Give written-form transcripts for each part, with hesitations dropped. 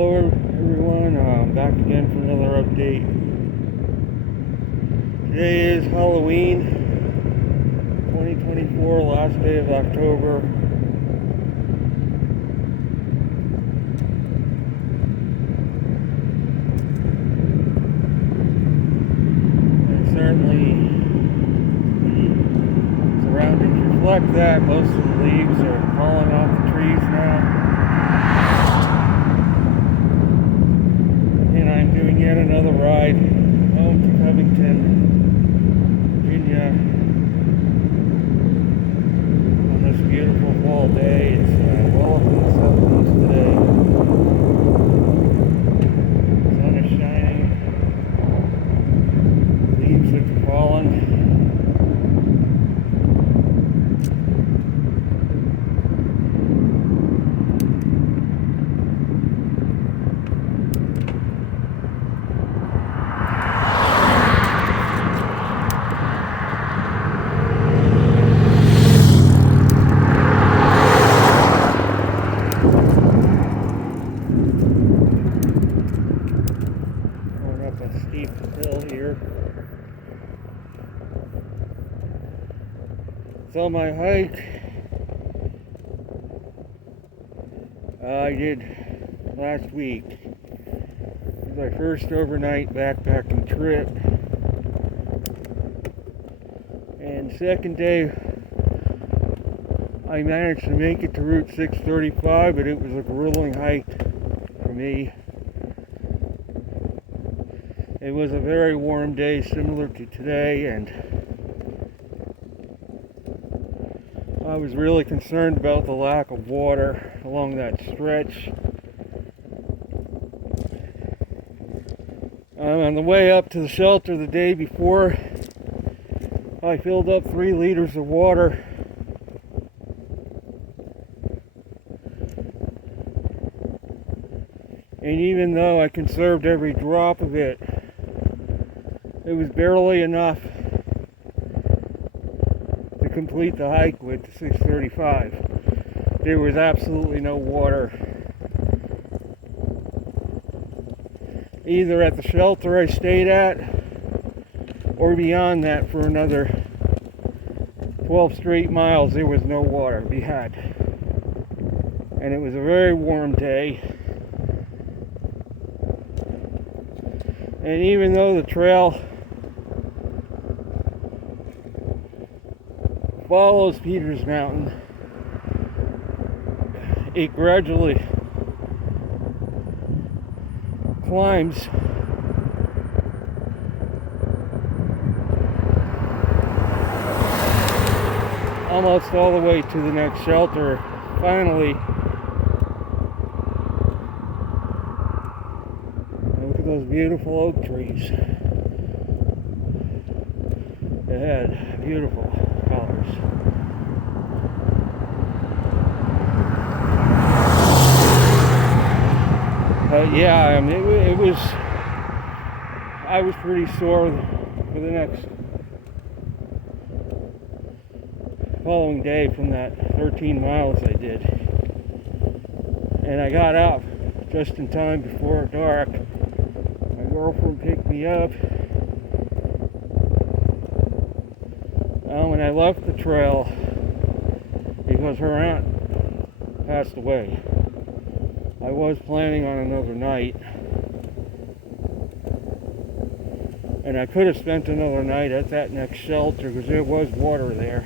Hello everyone, back again for another update. Today is Halloween 2024, last day of October. And certainly the surroundings reflect that. Most of the leaves are falling off the trees now. I'm doing yet another ride home to Covington, Virginia on this beautiful fall day. It's well up in the 70s today. The sun is shining, leaves have fallen. Steep hill here. So my hike I did last week. It was my first overnight backpacking trip, and second day I managed to make it to Route 635, but it was a grueling hike for me. It was a very warm day, similar to today, and I was really concerned about the lack of water along that stretch. On the way up to the shelter the day before, I filled up 3 liters of water. And even though I conserved every drop of it, it was barely enough to complete the hike with the 635. There was absolutely no water, either at the shelter I stayed at or beyond that. For another 12 straight miles there was no water to be had, and it was a very warm day. And even though the trail follows Peters Mountain, it gradually climbs almost all the way to the next shelter. Finally, look at those beautiful oak trees. They had beautiful colors. Yeah, I mean, it was, I was pretty sore for the next following day from that 13 miles I did. And I got out just in time before dark. My girlfriend picked me up. When I left the trail, because her aunt passed away, I was planning on another night, and I could have spent another night at that next shelter because there was water there,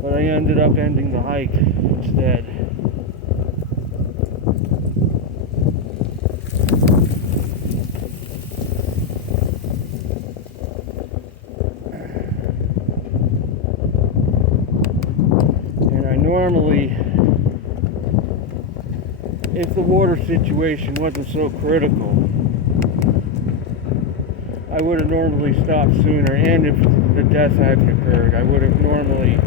but I ended up ending the hike instead. Normally, if the water situation wasn't so critical, I would have normally stopped sooner, and if the death hadn't occurred, I would have normally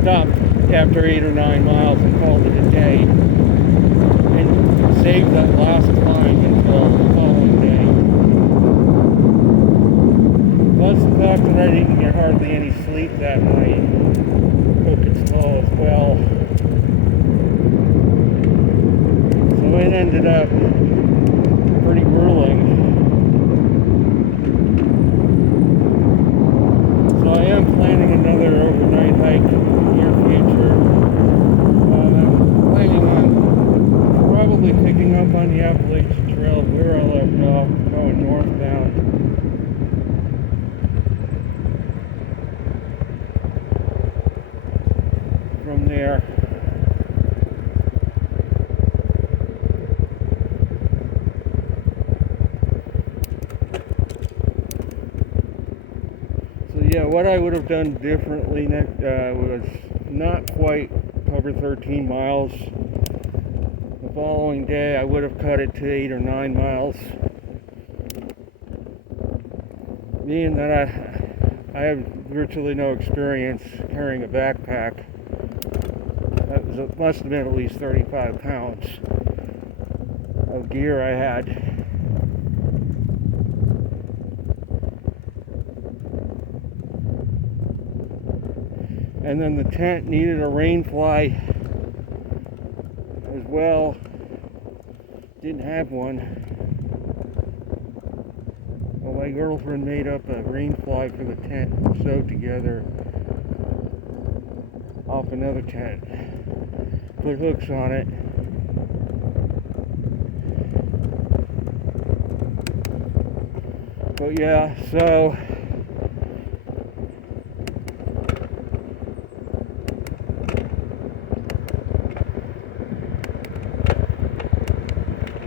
stopped after 8 or 9 miles and called it a day, and saved that last climb until the following day. Plus the fact that I didn't get hardly any sleep that night took its toll as well. ended up pretty grueling. So I am planning another overnight hike in the near future. I'm planning on probably picking up on the Appalachian Trail where I left off, going northbound. From there. So yeah, what I would have done differently was not quite cover 13 miles. The following day I would have cut it to 8 or 9 miles. Being that I have virtually no experience carrying a backpack, must have been at least 35 pounds of gear I had. And then the tent needed a rain fly as well. Didn't have one. Well, my girlfriend made up a rain fly for the tent sewed together off another tent. Put hooks on it. But yeah, so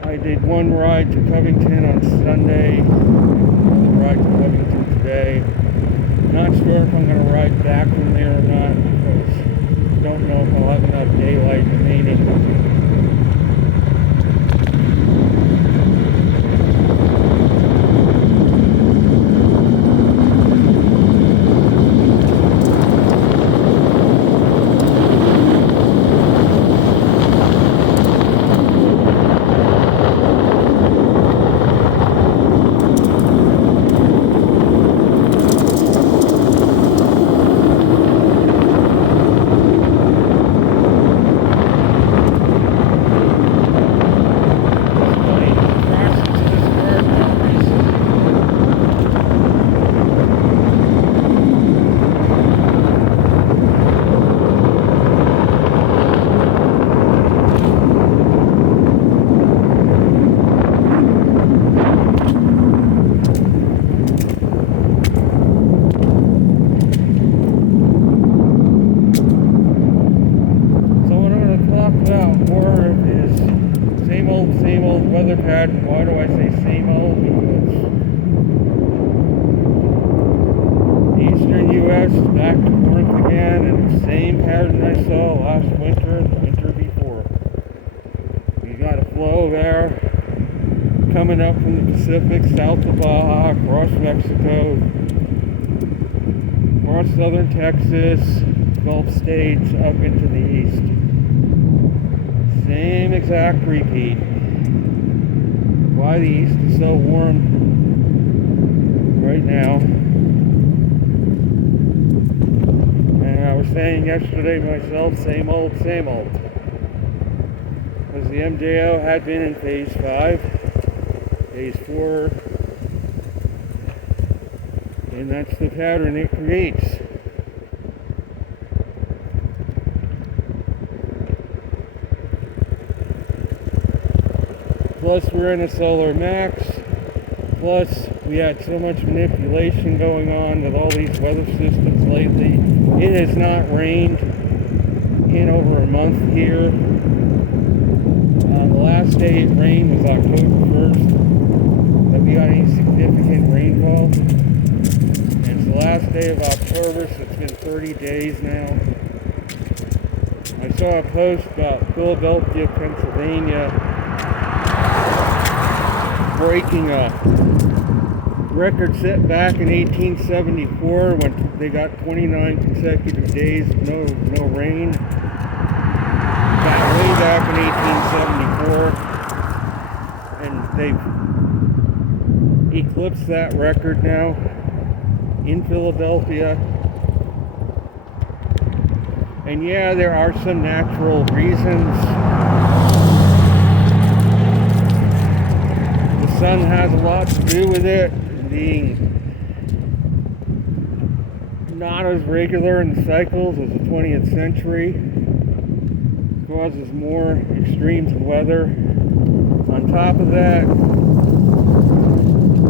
I did one ride to Covington on Sunday, another ride to Covington today. Not sure if I'm going to ride back from there or not, because I don't know if I'll have enough daylight remaining. Same old weather pattern. Why do I say same old? Because the eastern U.S. is back to north again, and the same pattern I saw last winter and the winter before. You got a flow there coming up from the Pacific, south of Baja, across Mexico, across southern Texas, Gulf states, up into the east. Same exact repeat. Why the east is so warm right now. And I was saying yesterday myself, same old, same old. Because the MJO had been in phase 5, phase 4, and that's the pattern it creates. Plus we're in a solar max, plus we had so much manipulation going on with all these weather systems lately. It has not rained in over a month here. The last day it rained was October 1st. Have we got any significant rainfall? And it's the last day of October, so it's been 30 days now. I saw a post about Philadelphia, Pennsylvania, breaking a record set back in 1874 when they got 29 consecutive days of no rain. Got way back in 1874, and they've eclipsed that record now in Philadelphia. And yeah, there are some natural reasons sun has a lot to do with it, being not as regular in cycles as the 20th century, causes more extremes in weather. On top of that,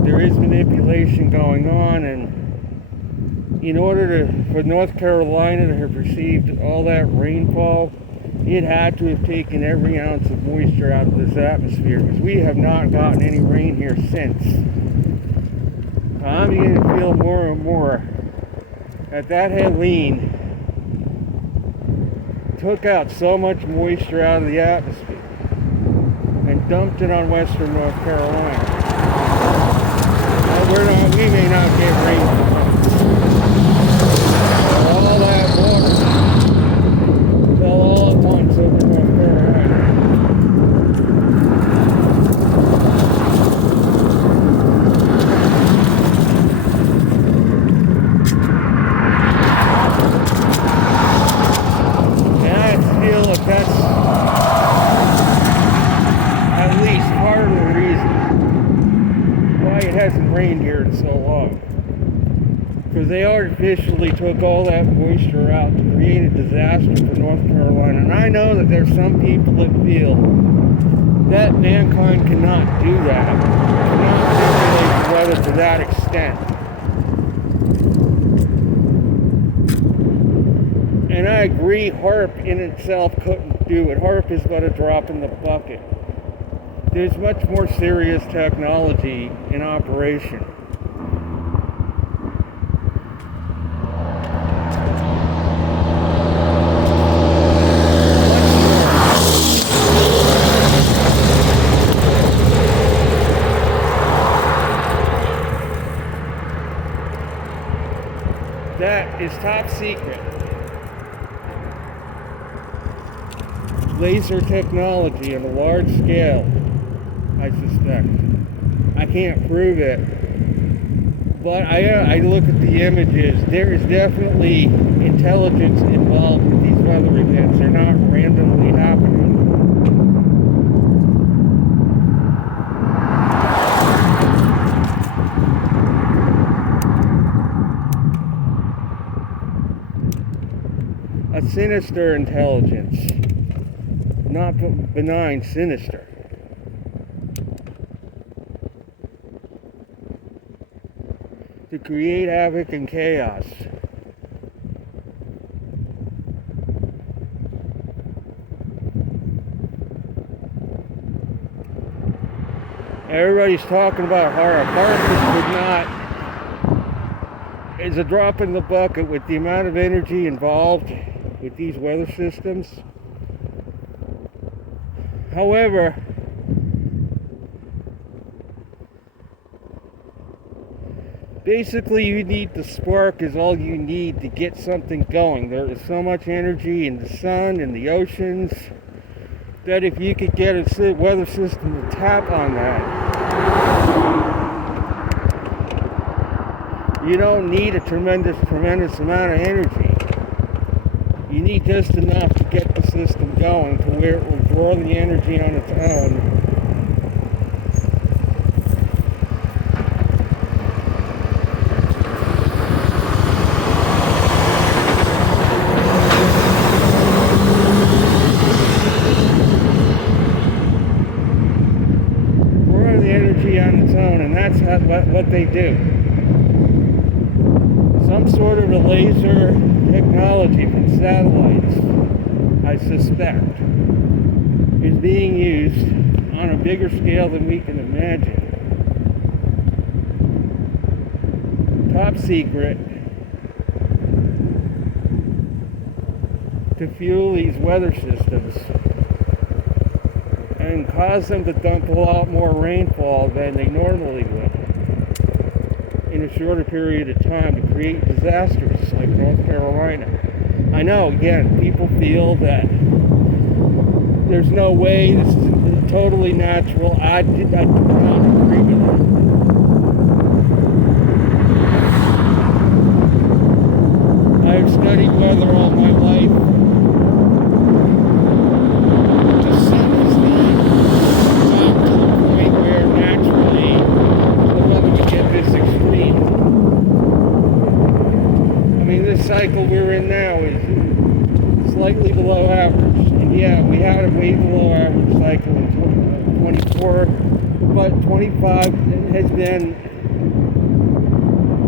there is manipulation going on, and in order for North Carolina to have received all that rainfall, it had to have taken every ounce of moisture out of this atmosphere, because we have not gotten any rain here since. I'm beginning to feel more and more that Helene took out so much moisture out of the atmosphere and dumped it on western North Carolina. We may not get rain. All that water fell all at once over North Carolina. And I feel like that's at least part of the reason why it hasn't rained here in so long. Because they artificially took all that moisture out to create a disaster for North Carolina. And I know that there's some people that feel that mankind cannot do that, cannot manipulate the weather to that extent. And I agree, HARP in itself couldn't do it. HARP is but a drop in the bucket. There's much more serious technology in operation. That is top secret. Laser technology on a large scale, I suspect. I can't prove it, but I look at the images. There is definitely intelligence involved with these weather events. They're not randomly happening. A sinister intelligence, not benign, sinister. To create havoc and chaos. Everybody's talking about HARP. HARP is a drop in the bucket with the amount of energy involved with these weather systems. However, basically you need the spark is all you need to get something going. There is so much energy in the sun and the oceans that if you could get a weather system to tap on that, you don't need a tremendous amount of energy. You need just enough to get the system going to where it will draw the energy on its own. Draw the energy on its own, and that's what they do. Some sort of a laser technology from satellites, I suspect, is being used on a bigger scale than we can imagine. Top secret, to fuel these weather systems and cause them to dump a lot more rainfall than they normally would in a shorter period of time to create disasters like North Carolina. I know, again, people feel that there's no way this is totally natural. I do not agree with that. I've studied weather all my life. The sun is not to the point where naturally in now is slightly below average. And yeah, we had a way below average cycle in 24, but 25 has been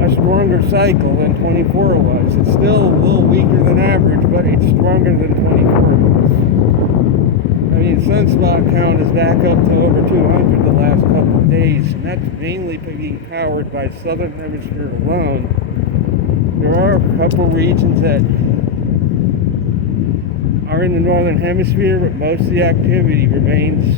a stronger cycle than 24 was. It's still a little weaker than average, but it's stronger than 24 was. I mean, sunspot count is back up to over 200 the last couple of days, and that's mainly being powered by southern hemisphere alone. There are a couple regions that are in the northern hemisphere, but most of the activity remains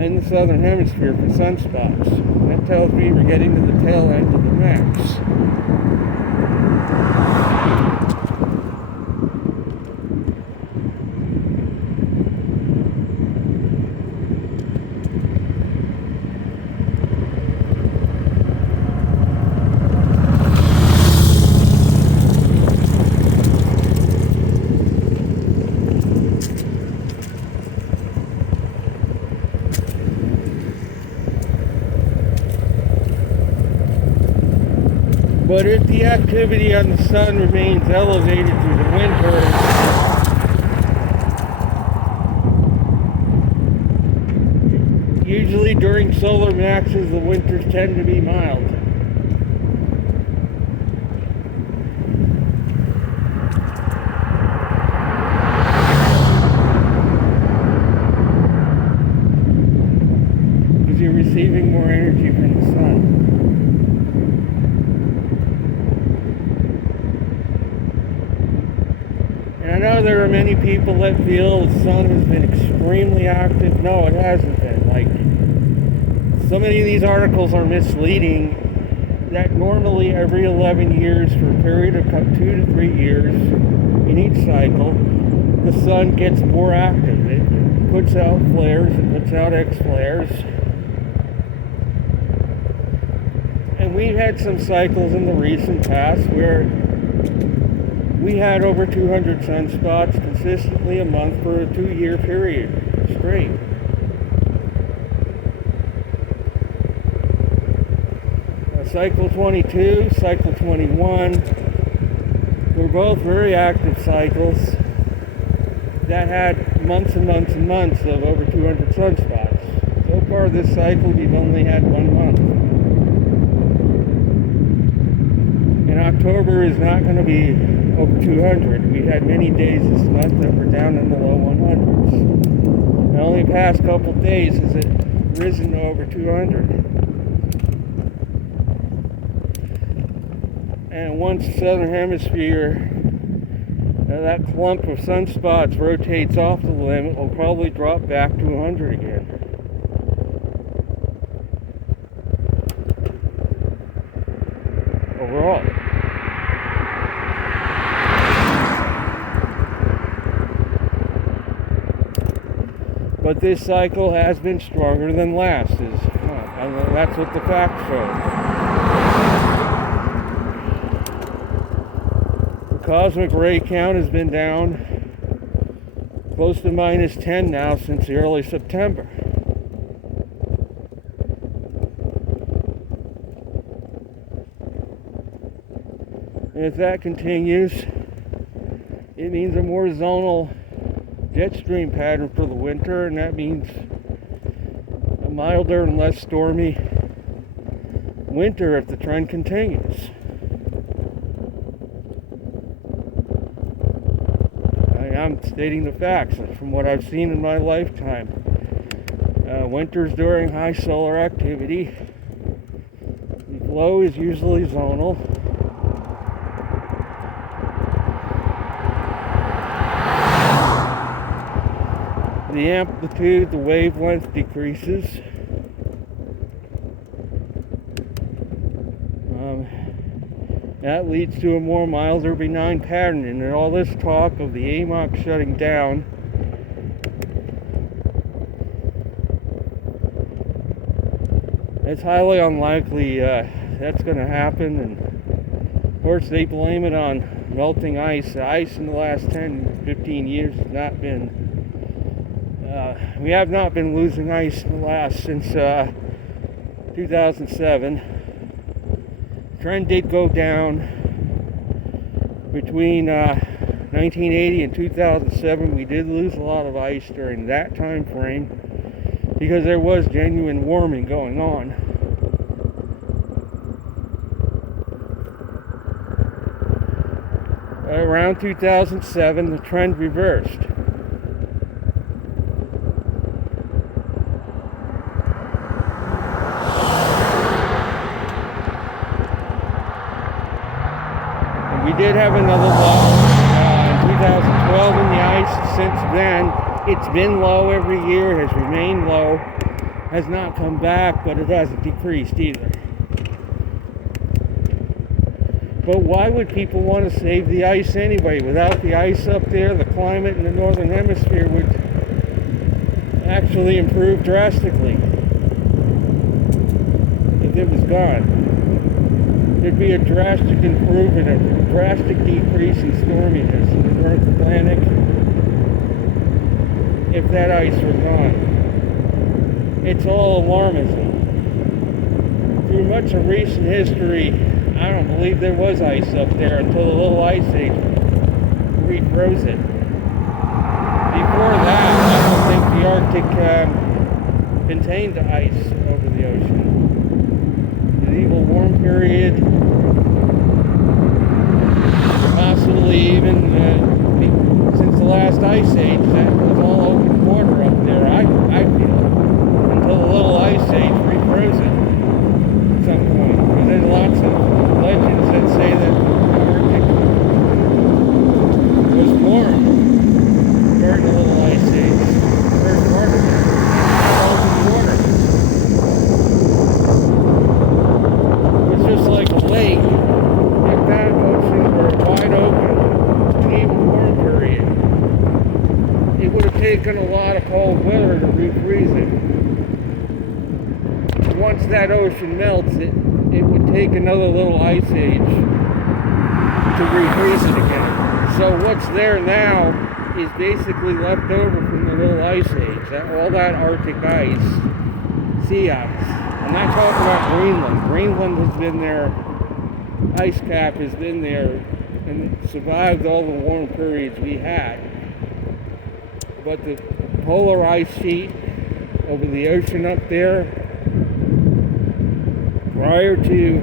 in the southern hemisphere for sunspots. That tells me we're getting to the tail end of the max. But if the activity on the sun remains elevated through the winter, usually during solar maxes, the winters tend to be mild. Because you're receiving more energy from the sun. I know there are many people that feel the sun has been extremely active. No, it hasn't been. Like, so many of these articles are misleading that normally every 11 years for a period of 2 to 3 years in each cycle, the sun gets more active. It puts out flares, it puts out X flares. And we've had some cycles in the recent past where we had over 200 sunspots consistently a month for a 2-year period straight. Cycle 22, cycle 21 were both very active cycles that had months and months and months of over 200 sunspots. So far this cycle we've only had 1 month. And October is not going to be over 200. We had many days this month that were down in the low 100s. And only the past couple days has it risen to over 200. And once the southern hemisphere, that clump of sunspots rotates off the limb, it will probably drop back to 100 again. Overall. But this cycle has been stronger than last. That's what the facts show. The cosmic ray count has been down close to -10 now since early September. And if that continues, it means a more zonal jet stream pattern for the winter, and that means a milder and less stormy winter if the trend continues. I'm stating the facts from what I've seen in my lifetime. Winters during high solar activity, the flow is usually zonal. The amplitude, the wavelength decreases. That leads to a more milder, benign pattern. And all this talk of the AMOC shutting down, it's highly unlikely that's going to happen. And of course, they blame it on melting ice. The ice in the last 10, 15 years has not been. We have not been losing ice in the last since 2007. Trend did go down between 1980 and 2007, we did lose a lot of ice during that time frame because there was genuine warming going on. Around 2007, the trend reversed. And we did have another low in 2012 in the ice. Since then, it's been low every year. It has remained low. Has not come back, but it hasn't decreased either. But why would people want to save the ice anyway? Without the ice up there, the climate in the northern hemisphere would actually improve drastically. If it was gone, there'd be a drastic improvement, a drastic decrease in storminess in the North Atlantic if that ice were gone. It's all alarmism. Through much of recent history, I don't believe there was ice up there until the little ice age refroze it. Before that, I don't think the Arctic contained ice over the ocean. The medieval warm period, possibly even since the last ice age, that was all open water up there, I feel, until the little ice age refroze it at some point. Because there's lots of legends that say that the Arctic was warm during the little ice age, the first part of it, open water. It's just like a lake. If that ocean were wide open, an even warm period, it would have taken a lot of cold weather to refreeze it. Once that ocean melts, it would take another little ice age to refreeze it again. So what's there now is basically left over from the little ice age. All that Arctic ice, sea ice. I'm not talking about Greenland. Greenland has been there, ice cap has been there, and survived all the warm periods we had. But the polar ice sheet over the ocean up there, prior to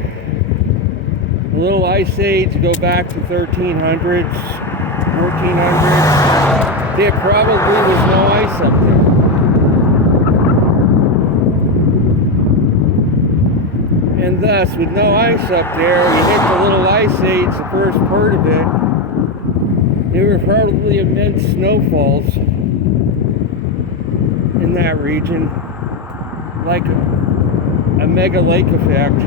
the little ice age, go back to 1300s, 1400s, there probably was no ice up there. And thus, with no ice up there, we hit the little ice age, the first part of it, there were probably immense snowfalls in that region, like a mega lake effect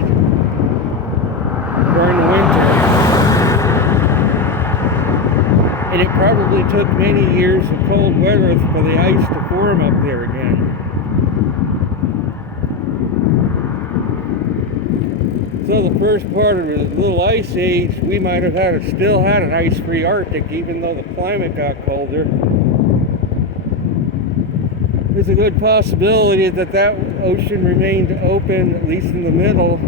during the winter. And it probably took many years of cold weather for the ice to form up there again. So the first part of the little ice age, we might have still had an ice-free Arctic, even though the climate got colder. There's a good possibility that that ocean remained open, at least in the middle,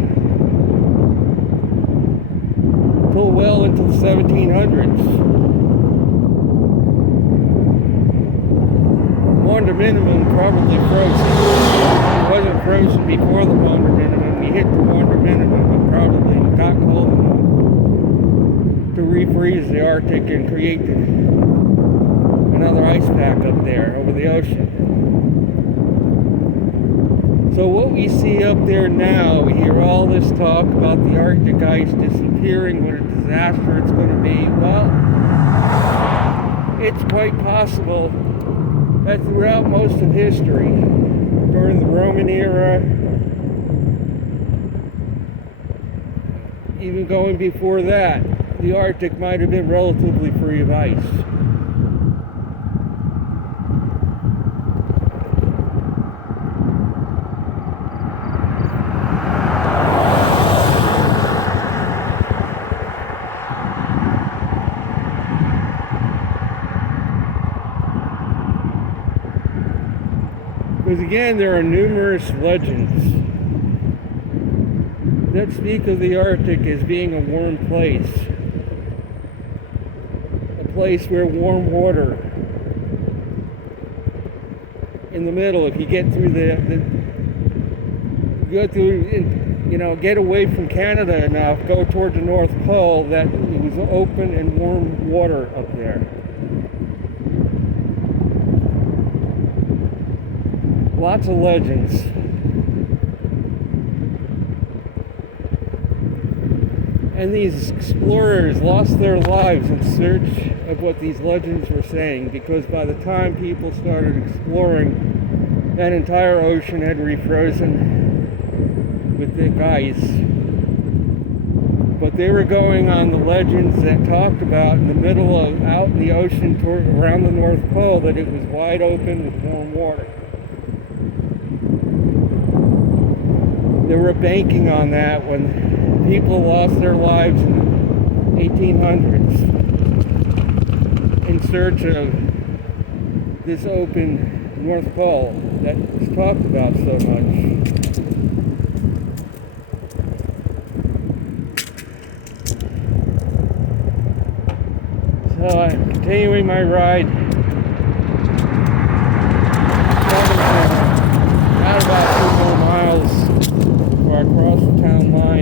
till well into the 1700s. Maunder minimum probably frozen. It wasn't frozen before the Maunder minimum. We hit the Maunder minimum, but probably got cold enough to refreeze the Arctic and create another ice pack up there over the ocean. So what we see up there now, we hear all this talk about the Arctic ice disappearing, what a disaster it's going to be. Well, it's quite possible that throughout most of history, during the Roman era, even going before that, the Arctic might have been relatively free of ice. Because again, there are numerous legends that speak of the Arctic as being a warm place. place where warm water in the middle, if you get through get away from Canada enough, go toward the North Pole, that it was open and warm water up there. Lots of legends. And these explorers lost their lives in search of what these legends were saying, because by the time people started exploring, that entire ocean had refrozen with thick ice. But they were going on the legends that talked about in the middle of, out in the ocean around the North Pole, that it was wide open with warm water. They were banking on that when people lost their lives in the 1800s in search of this open North Pole that was talked about so much. So I'm continuing my ride Covington, about 2 more miles before I cross the town line.